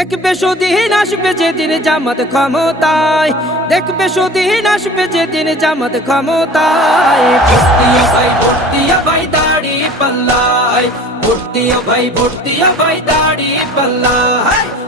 দেখবে সুদিন আসবে যেদিন জামাত ক্ষমতায়। দেখবে সুদিন আসবে যেদিন জামাত ক্ষমতায়। ভাই ভাই, দাড়ি পাল্লায়।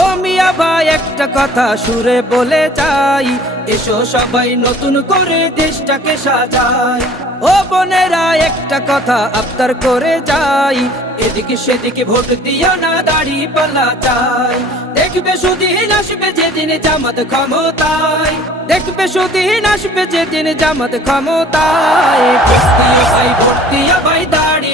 ও মিয়া ভাই, একটা কথা সুরে বলে যাই এসো সবাই নতুন করে দেশটাকে সাজায় ও বোনেরা, একটা কথা আবদার করে যাই এদিকে সেদিকে ভোট দিও না, দাড়ি পাল্লা চাই। দেখবে সুদিন আসবে যেদিন জামাত ক্ষমতায়। দেখবে সুদিন আসবে যেদিন জামাত ক্ষমতায়। ভর্তিও ভাই ভর্তিও ভাই, দাড়ি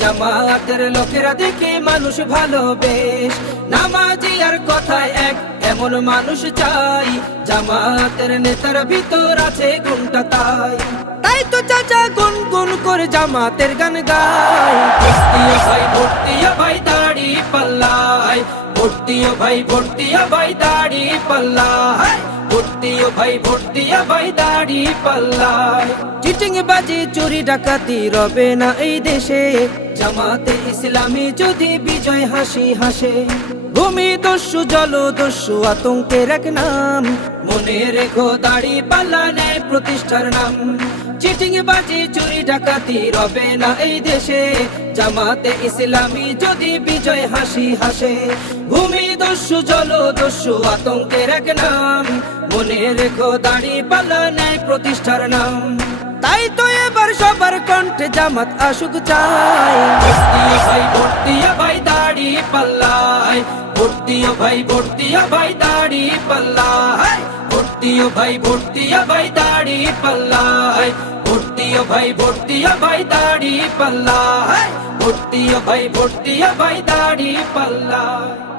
জামাতের লোকেরা দেখে মানুষ ভালো ভালোবেশ নামাজি আর কথায় এক, এমন মানুষ চাই। জামাতের নেতার ভিতর আছে গুণটা তাই? তাই তো চাচা গুন গুন করে জামাতের গান গায় ভাই, ভর্তিও ভাই, দাড়ি পাল্লায়। ভর্তিও ভাই ভর্তিও ভাই, দাড়ি পাল্লায়। ভর্তিও ভাই ভর্তিও ভাই, দাড়ি পাল্লায়। চিটিং বাজি চুরি, ডাকাতি, রবে না এই দেশে। জামাতে ইসলামী যদি বিজয় হাসি হাসে, ভূমি দস্যু জল দস্যু আতঙ্কের এক নাম। মনে রেখো দাড়ি পাল্লা নেয় প্রতিষ্ঠার নাম। চিটিং বাজি চুরি, ডাকাতি, রবে না এই দেশে। জামাতে ইসলামী যদি বিজয় হাসি হাসে, ভূমি দস্যু জল দস্যু আতঙ্কের এক নাম। মনে রেখো দাড়ি পাল্লা নেয় প্রতিষ্ঠার নাম। তাই তো এবার সবার কণ্ঠে জামাত আসুক চাই ভাই ভর্তিও ভাই দাড়ি পাল্লায় ভর্তিও ভাই ভর্তিও ভাই দাড়ি পাল্লায় ভর্তিও ভাই ভর্তিও ভাই দাড়ি পাল্লায় ভর্তিও ভাই ভর্তিও ভাই দাড়ি পাল্লায় ভর্তিও ভাই ভর্তিও ভাই দাড়ি পাল্লায়